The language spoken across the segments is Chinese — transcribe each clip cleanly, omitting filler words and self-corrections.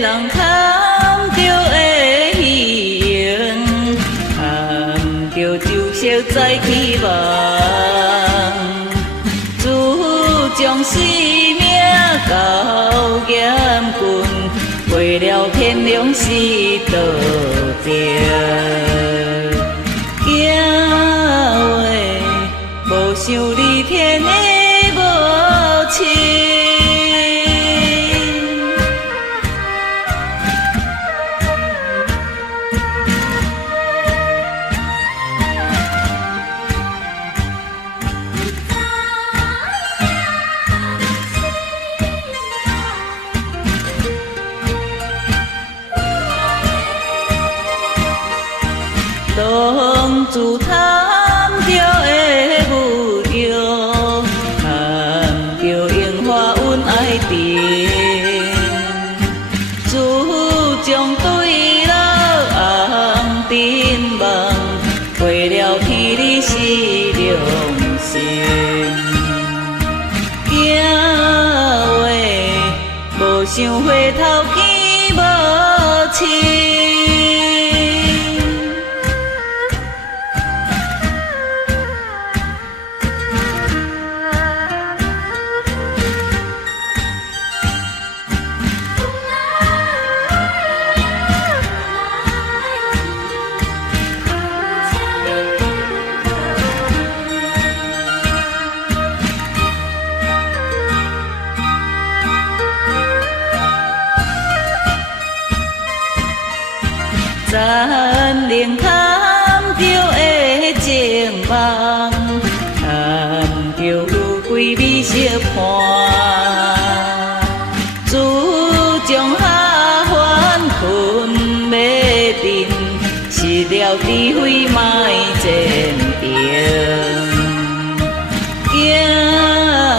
人看着的虚荣，看着就色再去望，主将生命交严君，为了天良是道着。行话无想你天的无情。当主贪着的舞着，贪着樱花阮爱情，主将对老红尘梦，为了天理是良心。行话无想回头见无情。残忍贪着的情梦，贪着富贵美色伴，主将下凡困要定，失了智慧卖前程。行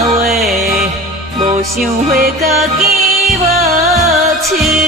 话无想回家己无情。